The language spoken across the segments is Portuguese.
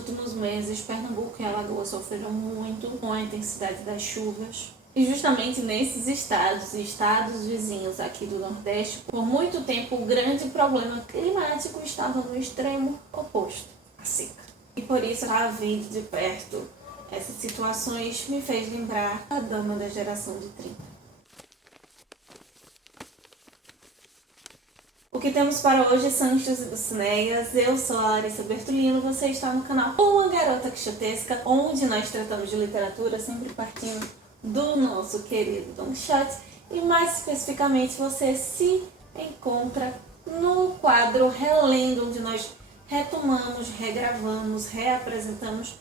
últimos meses, Pernambuco e Alagoas sofreram muito com a intensidade das chuvas. E justamente nesses estados e estados vizinhos aqui do Nordeste, por muito tempo o grande problema climático estava no extremo oposto, a seca. E por isso, ver de perto essas situações me fez lembrar a dama da geração de 30. O que temos para hoje são Anjos e Dulcineias. Eu sou a Larissa Bertolino, você está no canal Uma Garota Quixotesca, onde nós tratamos de literatura sempre partindo do nosso querido Don Quixote, e mais especificamente você se encontra no quadro Relendo, onde nós retomamos, regravamos, reapresentamos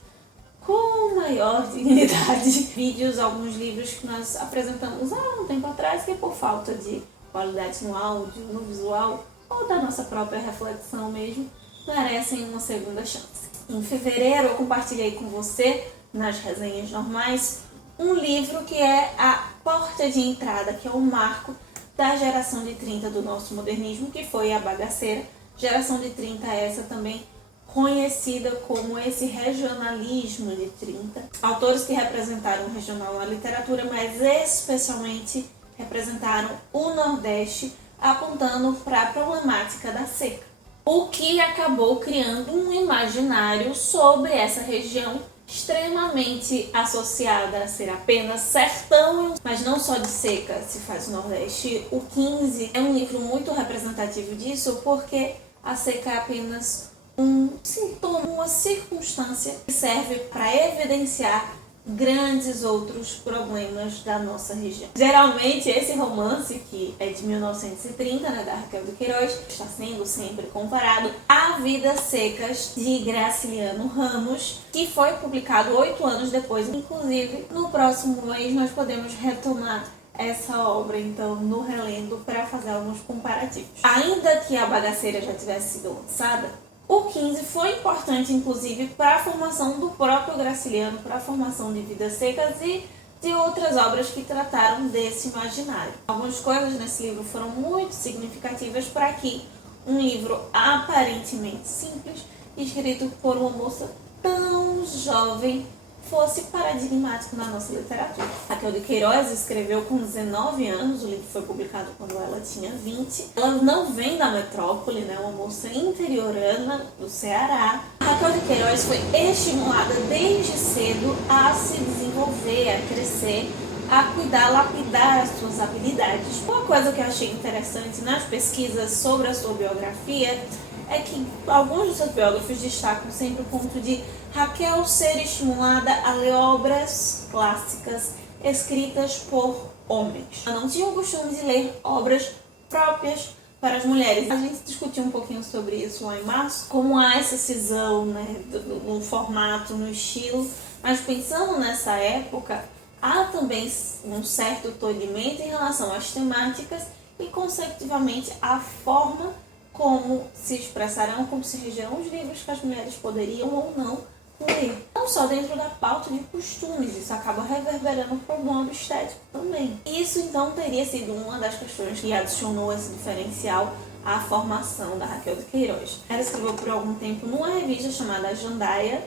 com maior dignidade vídeos, alguns livros que nós apresentamos há um tempo atrás, que por falta de qualidade no áudio, no visual ou da nossa própria reflexão mesmo, merecem uma segunda chance. Em fevereiro eu compartilhei com você, nas resenhas normais, um livro que é a porta de entrada, que é o marco da geração de 30 do nosso modernismo, que foi a Bagaceira. Geração de 30 essa também conhecida como esse regionalismo de 30. Autores que representaram o regional na literatura, mas especialmente representaram o Nordeste, apontando para a problemática da seca. O que acabou criando um imaginário sobre essa região extremamente associada a ser apenas sertão, mas não só de seca se faz o Nordeste. O 15 é um livro muito representativo disso, porque a seca é apenas um sintoma, uma circunstância que serve para evidenciar grandes outros problemas da nossa região. Geralmente esse romance, que é de 1930, da Raquel de Queiroz, está sendo sempre comparado a Vidas Secas, de Graciliano Ramos, que foi publicado 8 anos depois. Inclusive, no próximo mês nós podemos retomar essa obra, então, no Relendo, para fazer alguns comparativos. Ainda que a Bagaceira já tivesse sido lançada, o 15 foi importante, inclusive, para a formação do próprio Graciliano, para a formação de Vidas Secas e de outras obras que trataram desse imaginário. Algumas coisas nesse livro foram muito significativas para que um livro aparentemente simples, escrito por uma moça tão jovem, fosse paradigmático na nossa literatura. Raquel de Queiroz escreveu com 19 anos, o livro foi publicado quando ela tinha 20. Ela não vem da metrópole, uma moça interiorana do Ceará. Raquel de Queiroz foi estimulada desde cedo a se desenvolver, a crescer, a cuidar, lapidar as suas habilidades. Uma coisa que eu achei interessante nas pesquisas sobre a sua biografia é que alguns dos seus biógrafos destacam sempre o ponto de Raquel ser estimulada a ler obras clássicas escritas por homens. Ela não tinha o costume de ler obras próprias para as mulheres. A gente discutiu um pouquinho sobre isso lá em março, como há essa cisão no formato, no estilo, mas pensando nessa época, há também um certo tolhimento em relação às temáticas e, consecutivamente, à forma como se expressarão, como se regerão os livros que as mulheres poderiam ou não ler. Não só dentro da pauta de costumes, isso acaba reverberando para o modo estético também. Isso, então, teria sido uma das questões que adicionou esse diferencial à formação da Raquel de Queiroz. Ela escreveu por algum tempo numa revista chamada Jandaia.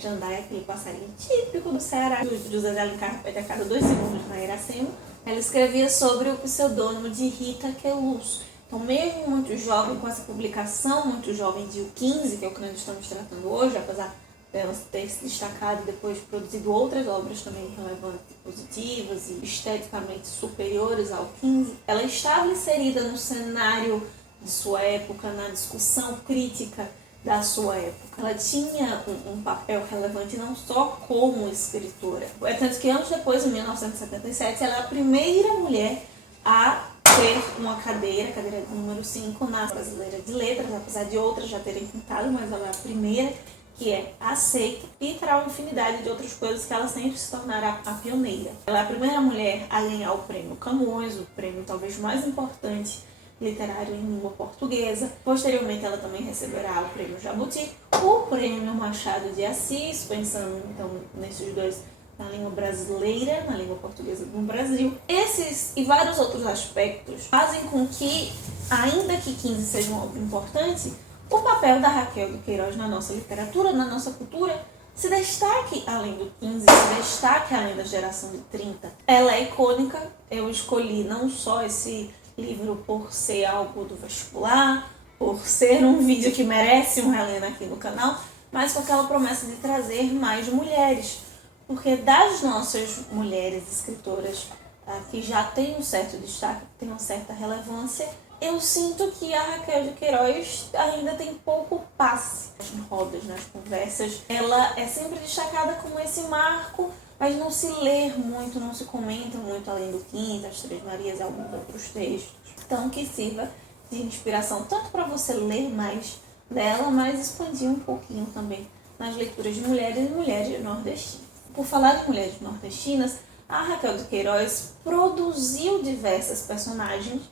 Jandaia é aquele passarinho típico do Ceará, que José de Alencar repete a cada 2 segundos na Iracema. Ela escrevia sobre o pseudônimo de Rita Queluz. Então, mesmo muito jovem, com essa publicação, muito jovem de O 15, que é o que nós estamos tratando hoje, apesar dela ter se destacado e depois produzido outras obras também relevantes, positivas e esteticamente superiores ao 15, ela estava inserida no cenário de sua época, na discussão crítica da sua época. Ela tinha um papel relevante não só como escritora. É tanto que anos depois, em 1977, ela é a primeira mulher a ter uma cadeira número 5 na Brasileira de Letras, apesar de outras já terem tentado, mas ela é a primeira que é aceita, e terá uma infinidade de outras coisas que ela sempre se tornará a pioneira. Ela é a primeira mulher a ganhar o prêmio Camões, o prêmio talvez mais importante literário em língua portuguesa. Posteriormente, ela também receberá o prêmio Jabuti, o prêmio Machado de Assis, pensando então nesses dois na língua brasileira, na língua portuguesa no Brasil. Esses e vários outros aspectos fazem com que, ainda que 15 seja uma obra importante, o papel da Raquel de Queiroz na nossa literatura, na nossa cultura, se destaque além do 15, se destaque além da geração de 30. Ela é icônica, eu escolhi não só esse livro por ser algo do vestibular, por ser um vídeo que merece um Helena aqui no canal, mas com aquela promessa de trazer mais mulheres. Porque das nossas mulheres escritoras que já têm um certo destaque, que têm uma certa relevância, eu sinto que a Raquel de Queiroz ainda tem pouco passe nas rodas, nas conversas. Ela é sempre destacada como esse marco, mas não se lê muito, não se comenta muito além do Quinta, as Três Marias e alguns outros textos. Então que sirva de inspiração tanto para você ler mais dela, mas expandir um pouquinho também nas leituras de mulheres e mulheres nordestinas. Por falar em mulheres nordestinas, a Raquel de Queiroz produziu diversas personagens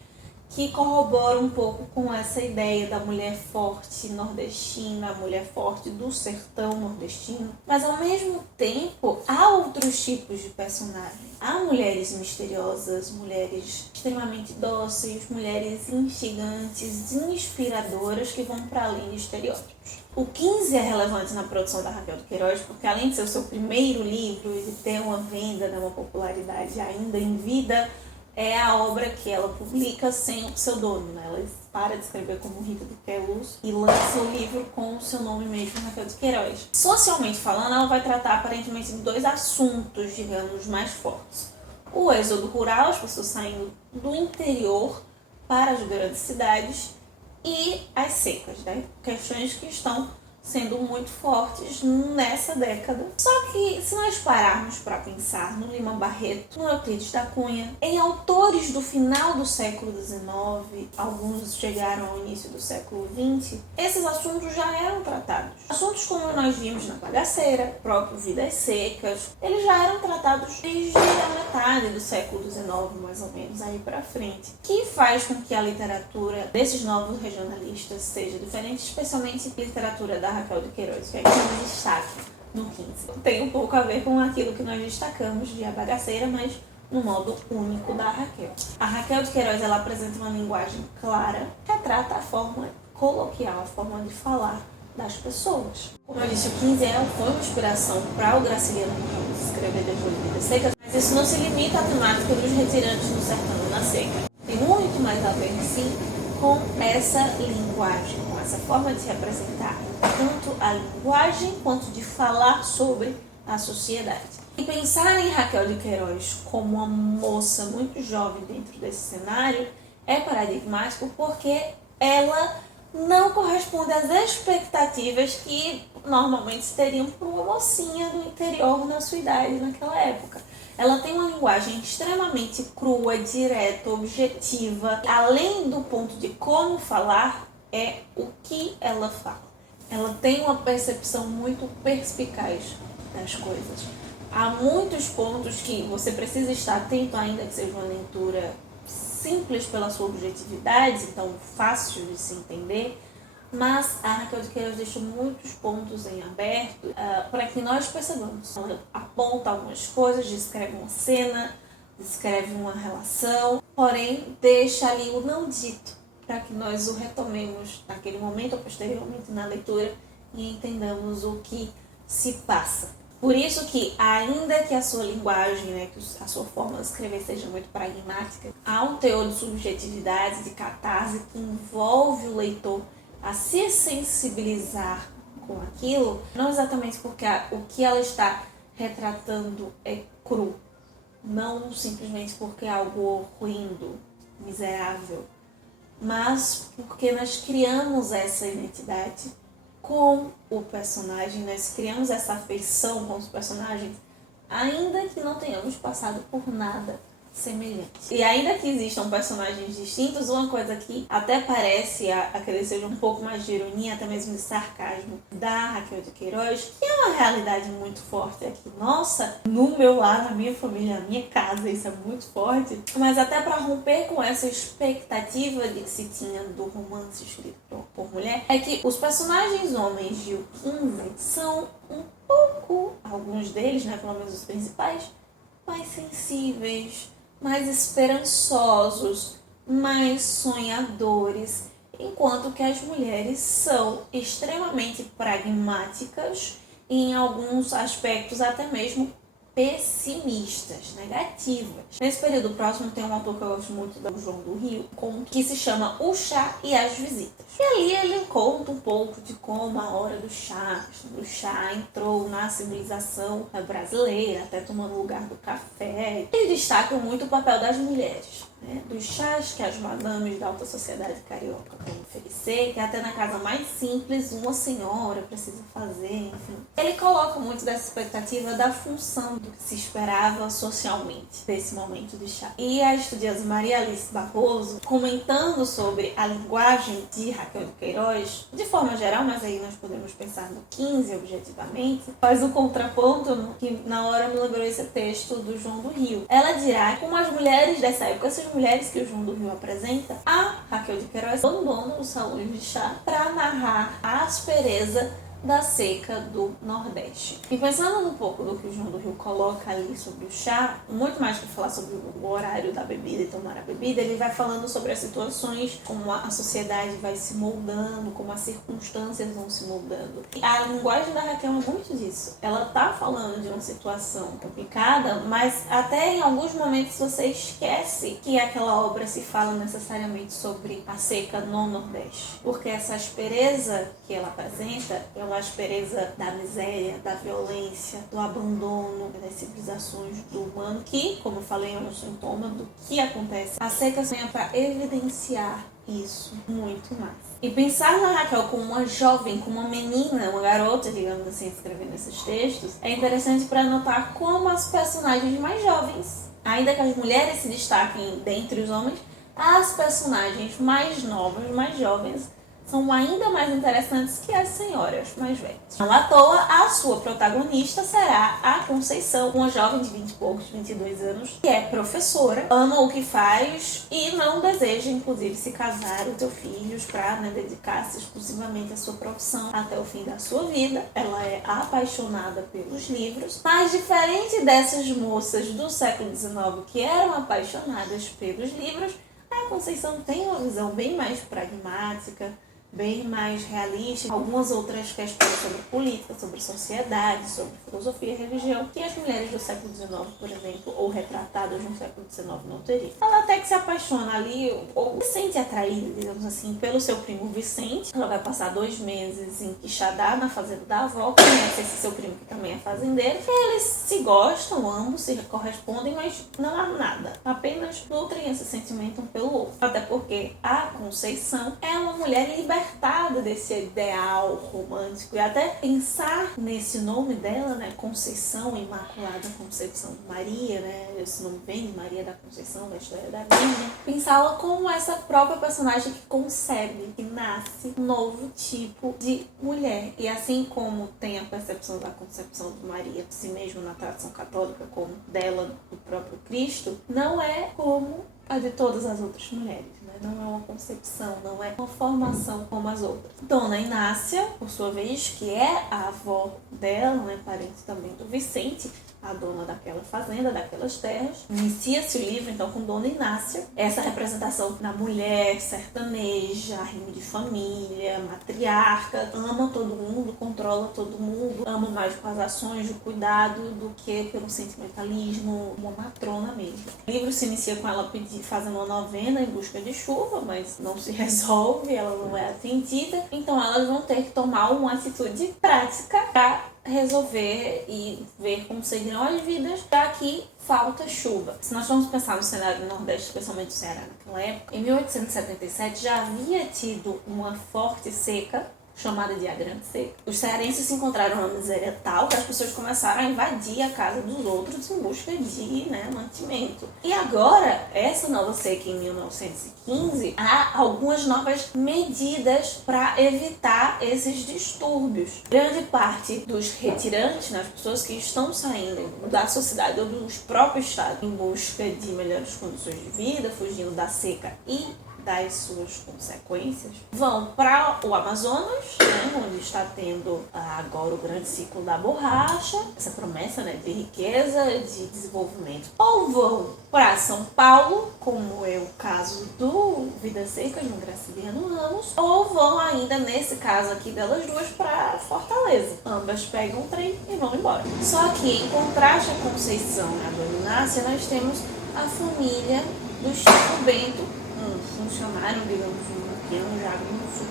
que corroboram um pouco com essa ideia da mulher forte nordestina, a mulher forte do sertão nordestino. Mas ao mesmo tempo, há outros tipos de personagens. Há mulheres misteriosas, mulheres extremamente dóceis, mulheres instigantes, inspiradoras que vão para além de estereótipos. O 15 é relevante na produção da Raquel de Queiroz porque, além de ser o seu primeiro livro e de ter uma venda, uma popularidade ainda em vida, é a obra que ela publica sem o pseudônimo. Ela para de escrever como Rita de Queluz e lança o livro com o seu nome mesmo, Raquel de Queiroz. Socialmente falando, ela vai tratar aparentemente de dois assuntos, digamos, mais fortes. O êxodo rural, as pessoas saindo do interior para as grandes cidades, e as secas, né? Questões que estão sendo muito fortes nessa década. Só que se nós pararmos para pensar no Lima Barreto, no Euclides da Cunha, em autores do final do século XIX, alguns chegaram ao início do século XX, esses assuntos já eram tratados. Assuntos como nós vimos na Bagaceira, próprio Vidas Secas, eles já eram tratados desde a metade do século XIX, mais ou menos, aí para frente. Que faz com que a literatura desses novos regionalistas seja diferente, especialmente a literatura da Raquel de Queiroz, que é que eu destaque no 15. Tem um pouco a ver com aquilo que nós destacamos de A Bagaceira, mas no modo único da Raquel. A Raquel de Queiroz, ela apresenta uma linguagem clara, retrata a forma coloquial, a forma de falar das pessoas. Como eu disse, o 15 foi uma inspiração para o Graciliano Ramos escrever depois de Vidas Secas, mas isso não se limita à temática dos retirantes no sertão e na seca. Tem muito mais a ver, sim, com essa linguagem, com essa forma de se representar tanto a linguagem quanto de falar sobre a sociedade. E pensar em Raquel de Queiroz como uma moça muito jovem dentro desse cenário é paradigmático porque ela não corresponde às expectativas que normalmente se teriam para uma mocinha do interior da sua idade naquela época. Ela tem uma linguagem extremamente crua, direta, objetiva. Além do ponto de como falar, é o que ela fala. Ela tem uma percepção muito perspicaz das coisas. Há muitos pontos que você precisa estar atento, ainda que seja uma leitura simples pela sua objetividade, então fácil de se entender, mas a Raquel de Queiroz deixa muitos pontos em aberto para que nós percebamos. Ela aponta algumas coisas, descreve uma cena, descreve uma relação, porém deixa ali o não dito para que nós o retomemos naquele momento ou posteriormente na leitura e entendamos o que se passa. Por isso que, ainda que a sua linguagem, né, que a sua forma de escrever seja muito pragmática, há um teor de subjetividade, de catarse que envolve o leitor a se sensibilizar com aquilo, não exatamente porque o que ela está retratando é cru, não simplesmente porque é algo horrendo, miserável, mas porque nós criamos essa identidade com o personagem, nós criamos essa afeição com os personagens, ainda que não tenhamos passado por nada semelhante. E ainda que existam personagens distintos, uma coisa que até parece acrescer seja um pouco mais de ironia, até mesmo de sarcasmo, da Raquel de Queiroz, que é uma realidade muito forte aqui. Nossa, no meu lar, na minha família, na minha casa, isso é muito forte. Mas até para romper com essa expectativa de que se tinha do romance escrito por mulher, é que os personagens homens de O 15 são um pouco, alguns deles, né, pelo menos os principais, mais sensíveis, mais esperançosos, mais sonhadores. enquanto que as mulheres são extremamente pragmáticas e em alguns aspectos até mesmo pessimistas, negativas. Nesse período próximo tem um autor que eu gosto muito, do João do Rio, que se chama O Chá e as Visitas. E ali ele conta um pouco de como a hora do chá entrou na civilização brasileira, até tomando o lugar do café. Ele destaca muito o papel das mulheres, né? Dos chás que as madames da alta sociedade carioca vão oferecer, que até na casa mais simples uma senhora precisa fazer, enfim. Ele coloca muito dessa expectativa da função do que se esperava socialmente desse momento de chá. E a estudiosa Maria Alice Barroso, comentando sobre a linguagem de Raquel de Queiroz, de forma geral, mas aí nós podemos pensar no 15 objetivamente, faz um contraponto que na hora me lembrou esse texto do João do Rio. Ela dirá como as mulheres dessa época, essas mulheres que o João do Rio apresenta, a Raquel de Queiroz abandona os salões de chá para narrar a aspereza da seca do Nordeste. E pensando um pouco do que o João do Rio coloca ali sobre o chá, muito mais que falar sobre o horário da bebida e tomar a bebida, ele vai falando sobre as situações, como a sociedade vai se moldando, como as circunstâncias vão se moldando. E a linguagem da Raquel é muito disso. Ela tá falando de uma situação complicada, mas até em alguns momentos você esquece que aquela obra se fala necessariamente sobre a seca no Nordeste. Porque essa aspereza que ela apresenta é uma aspereza da miséria, da violência, do abandono, das civilizações do humano, que, como eu falei, é um sintoma do que acontece. A seca vem para evidenciar isso muito mais. E pensar na Raquel como uma jovem, como uma menina, uma garota, digamos assim, escrevendo esses textos, é interessante para notar como as personagens mais jovens, ainda que as mulheres se destaquem dentre os homens, as personagens mais novas, mais jovens, são ainda mais interessantes que as senhoras mais velhas. Não à toa, a sua protagonista será a Conceição, uma jovem de 20 e poucos, 22 anos, que é professora, ama o que faz e não deseja, inclusive, se casar ou ter filhos para dedicar-se exclusivamente à sua profissão até o fim da sua vida. Ela é apaixonada pelos livros, mas diferente dessas moças do século XIX que eram apaixonadas pelos livros, a Conceição tem uma visão bem mais pragmática, bem mais realista, algumas outras questões sobre política, sobre sociedade, sobre filosofia e religião, que as mulheres do século XIX, por exemplo, ou retratadas no século XIX, não teriam. Ela até que se apaixona ali, ou se sente atraída, digamos assim, pelo seu primo Vicente. Ela vai passar 2 meses em Quixadá, na fazenda da avó, conhece esse seu primo que também é fazendeiro. Eles se gostam, ambos se correspondem, mas não há nada. Apenas nutrem esse sentimento um pelo outro. Até porque a Conceição é uma mulher libertada desse ideal romântico, e até pensar nesse nome dela, né, Conceição, Imaculada Conceição de Maria, né, esse nome vem de Maria da Conceição, da história da Bíblia, pensá-la como essa própria personagem que concebe, que nasce um novo tipo de mulher. E assim como tem a percepção da concepção de Maria de si mesma na tradição católica, como dela do próprio Cristo, não é como a de todas as outras mulheres, né? Não é uma concepção, não é uma formação como as outras. Dona Inácia, por sua vez, que é a avó dela, né, parente também do Vicente, a dona daquela fazenda, daquelas terras. Inicia-se o livro, então, com Dona Inácia, essa representação da mulher sertaneja, rima de família, matriarca, ama todo mundo, controla todo mundo, ama mais com as ações, o cuidado, do que pelo sentimentalismo, uma matrona mesmo. O livro se inicia com ela fazendo uma novena em busca de chuva, mas não se resolve, ela não é atendida, então elas vão ter que tomar uma atitude prática para resolver e ver como seguirão as vidas, já que falta chuva. Se nós formos pensar no cenário do Nordeste, especialmente do Ceará naquela época, em 1877 já havia tido uma forte seca, chamada de a Grande Seca. Os cearenses se encontraram numa miséria tal que as pessoas começaram a invadir a casa dos outros em busca de mantimento. E agora, essa nova seca em 1915, há algumas novas medidas para evitar esses distúrbios. Grande parte dos retirantes, as pessoas que estão saindo da sociedade ou dos próprios estados em busca de melhores condições de vida, fugindo da seca e das suas consequências, vão para o Amazonas, né, onde está tendo agora o grande ciclo da borracha, essa promessa, né, de riqueza, de desenvolvimento. Ou vão para São Paulo, como é o caso do Vidas Secas, no Graciliano Ramos, ou vão ainda, nesse caso aqui delas duas, para Fortaleza. Ambas pegam o trem e vão embora. Só que, em contraste à Conceição e à Dona Inácia, nós temos a família do Chico Bento, um funcionário, digamos, um pequeno jagunço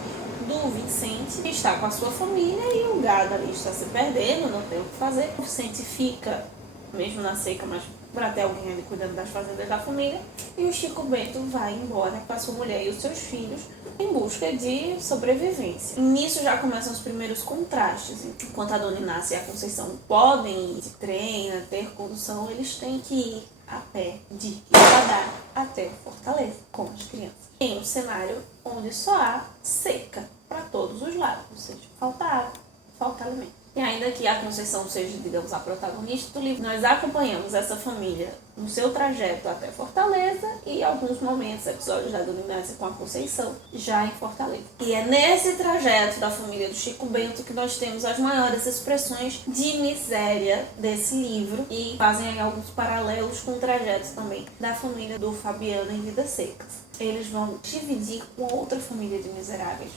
do Vicente, que está com a sua família e o gado ali está se perdendo, não tem o que fazer. O Vicente fica, mesmo na seca, mas para ter alguém ali cuidando das fazendas da família, e o Chico Bento vai embora com a sua mulher e os seus filhos em busca de sobrevivência. E nisso já começam os primeiros contrastes. Enquanto a Dona Inácia e a Conceição podem ir de trem, ter condução, eles têm que ir a pé de Ibadá até Fortaleza com as crianças. Em um cenário onde só há seca para todos os lados, ou seja, falta água, falta alimento. E ainda que a Conceição seja, digamos, a protagonista do livro, nós acompanhamos essa família no seu trajeto até Fortaleza e alguns momentos, episódios da Dona Inácia com a Conceição, já em Fortaleza. E é nesse trajeto da família do Chico Bento que nós temos as maiores expressões de miséria desse livro e fazem aí alguns paralelos com o trajeto também da família do Fabiano em Vidas Secas. Eles vão dividir com outra família de miseráveis.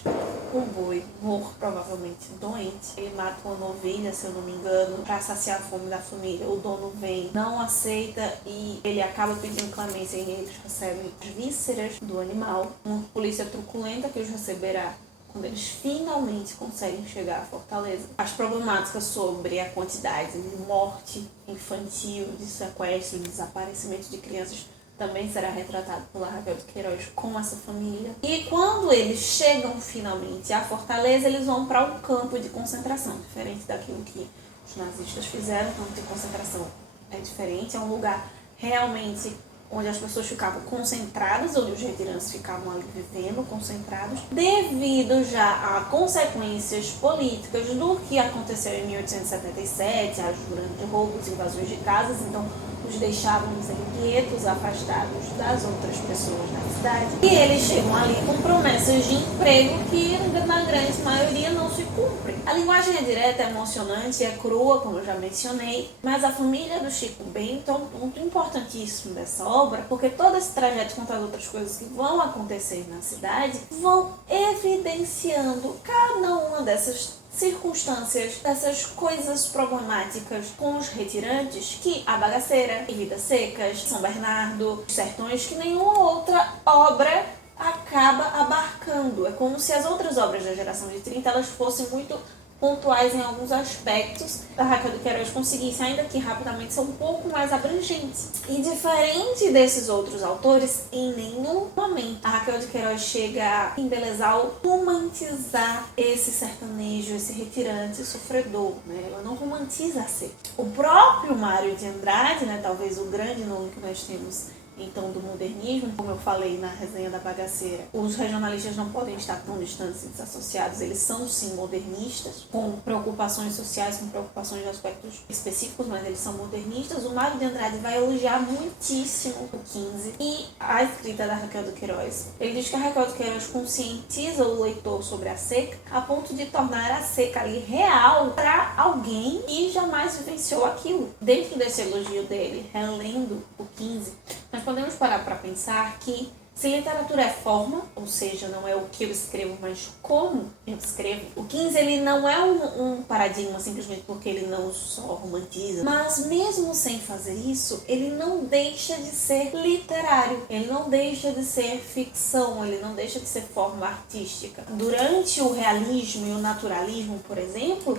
Um boi, morto, provavelmente doente. Ele mata uma ovelha, se eu não me engano, para saciar a fome da família. O dono vem, não aceita e ele acaba pedindo clemência e eles recebem as vísceras do animal. Uma polícia truculenta que os receberá quando eles finalmente conseguem chegar a Fortaleza. As problemáticas sobre a quantidade de morte infantil, de sequestro, de desaparecimento de crianças também será retratado pela Raquel de Queiroz com essa família. E quando eles chegam finalmente a Fortaleza, eles vão para um campo de concentração, diferente daquilo que os nazistas fizeram. O campo de concentração é diferente, é um lugar realmente onde as pessoas ficavam concentradas, onde os retirantes ficavam ali vivendo, concentrados, devido já a consequências políticas do que aconteceu em 1877, as grandes roubos, invasões de casas. Então, os deixávamos em guetos, afastados das outras pessoas da cidade. E eles chegam ali com promessas de emprego que, na grande maioria, não se cumprem. A linguagem é direta, é emocionante, é crua, como eu já mencionei, mas a família do Chico Bento é um ponto importantíssimo dessa obra, porque todo esse trajeto com as outras coisas que vão acontecer na cidade vão evidenciando cada uma dessas circunstâncias, dessas coisas problemáticas com os retirantes que a Bagaceira, e Vidas Secas, São Bernardo, os Sertões, que nenhuma outra obra acaba abarcando. É como se as outras obras da geração de 30 elas fossem muito pontuais em alguns aspectos, a Raquel de Queiroz conseguisse, ainda que rapidamente, ser um pouco mais abrangente. E diferente desses outros autores, em nenhum momento a Raquel de Queiroz chega a embelezar ou romantizar esse sertanejo, esse retirante sofredor, né? Ela não romantiza a seca. O próprio Mário de Andrade, né, talvez o grande nome que nós temos então do modernismo, como eu falei na resenha da Bagaceira, os regionalistas não podem estar tão distantes e desassociados, eles são sim modernistas, com preocupações sociais, com preocupações de aspectos específicos, mas eles são modernistas. O Mário de Andrade vai elogiar muitíssimo o 15 e a escrita da Raquel de Queiroz. Ele diz que a Raquel de Queiroz conscientiza o leitor sobre a seca a ponto de tornar a seca ali real para alguém que jamais vivenciou aquilo. Dentro desse elogio dele, relendo o 15, nós podemos parar para pensar que se literatura é forma, ou seja, não é o que eu escrevo, mas como eu escrevo, o 15 ele não é um paradigma simplesmente porque ele não só romantiza, mas mesmo sem fazer isso, ele não deixa de ser literário, ele não deixa de ser ficção, ele não deixa de ser forma artística. Durante o realismo e o naturalismo, por exemplo,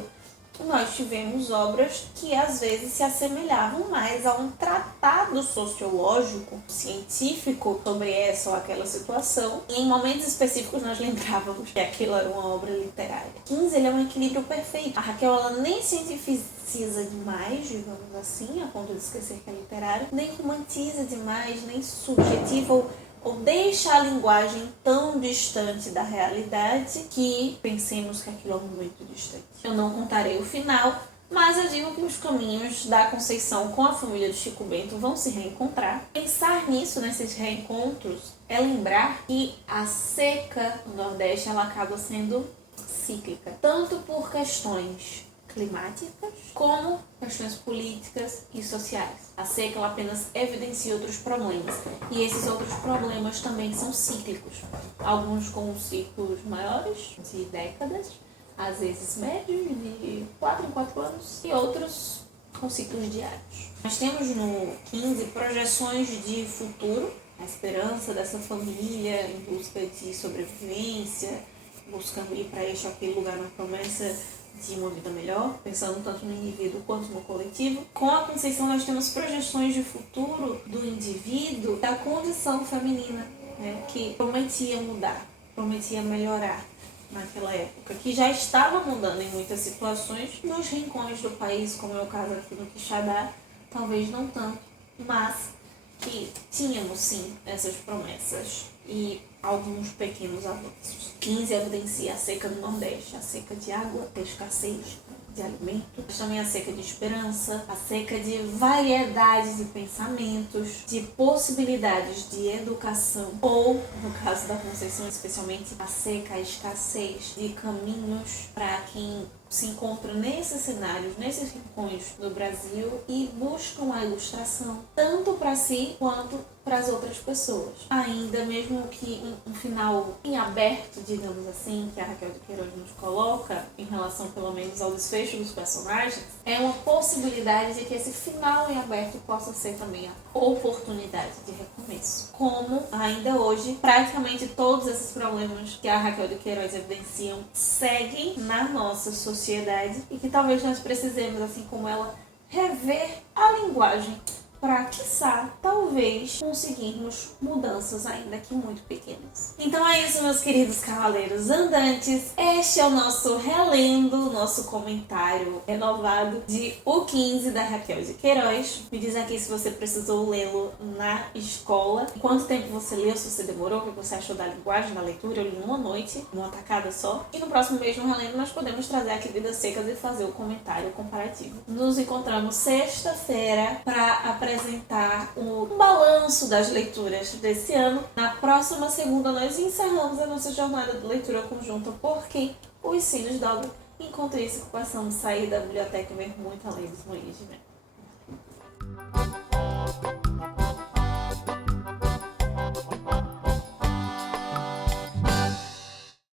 nós tivemos obras que às vezes se assemelhavam mais a um tratado sociológico, científico sobre essa ou aquela situação, e em momentos específicos nós lembrávamos que aquilo era uma obra literária. 15 ele é um equilíbrio perfeito. A Raquel ela nem cientifica demais, digamos assim, a ponto de esquecer que é literário, nem romantiza demais, nem subjetiva ou deixa a linguagem tão distante da realidade que pensemos que aquilo é um momento distante. Eu não contarei o final, Mas eu digo que os caminhos da Conceição com a família do Chico Bento vão se reencontrar. Pensar nisso, nesses reencontros, é lembrar que a seca no Nordeste ela acaba sendo cíclica, tanto por questões climáticas como questões políticas e sociais. A seca ela apenas evidencia outros problemas e esses outros problemas também são cíclicos, alguns com ciclos maiores de décadas, às vezes médios de 4 em 4 anos e outros com ciclos diários. Nós temos no 15 projeções de futuro, a esperança dessa família em busca de sobrevivência, buscando ir para este ou aquele lugar na promessa de uma vida melhor, pensando tanto no indivíduo quanto no coletivo. Com a Conceição nós temos projeções de futuro do indivíduo, da condição feminina, né, que prometia mudar, prometia melhorar naquela época, que já estava mudando em muitas situações, nos rincões do país, como é o caso aqui no Quixadá, talvez não tanto, mas que tínhamos sim essas promessas e alguns pequenos avanços. 15 evidencia a seca do Nordeste, a seca de água, de escassez de alimento, mas também a seca de esperança, a seca de variedade de pensamentos, de possibilidades de educação, ou, no caso da Conceição especialmente, a seca, a escassez de caminhos para quem se encontra nesses cenários, nesses rincões do Brasil e buscam a ilustração, tanto para si quanto para as outras pessoas. Ainda mesmo que um final em aberto, digamos assim, que a Raquel de Queiroz nos coloca, em relação pelo menos ao desfecho dos personagens, é uma possibilidade de que esse final em aberto possa ser também a oportunidade de recomeço. Como ainda hoje, praticamente todos esses problemas que a Raquel de Queiroz evidenciam seguem na nossa sociedade e que talvez nós precisemos, assim como ela, rever a linguagem para, quiçá, talvez, conseguirmos mudanças ainda que muito pequenas. Então é isso, meus queridos cavaleiros andantes. Este é o nosso relendo, nosso comentário renovado de O 15 da Raquel de Queiroz. Me diz aqui se você precisou lê-lo na escola, quanto tempo você leu, se você demorou, o que você achou da linguagem, da leitura. Eu li numa noite, numa tacada só. E no próximo mês no relendo nós podemos trazer aqui Vidas Secas e fazer o comentário comparativo. Nos encontramos sexta-feira para apresentar um balanço das leituras desse ano. Na próxima segunda nós encerramos a nossa jornada de leitura conjunta, porque os sinos dobram. Enquanto isso, possamos sair da biblioteca e ver muito além dos moinhos de vento.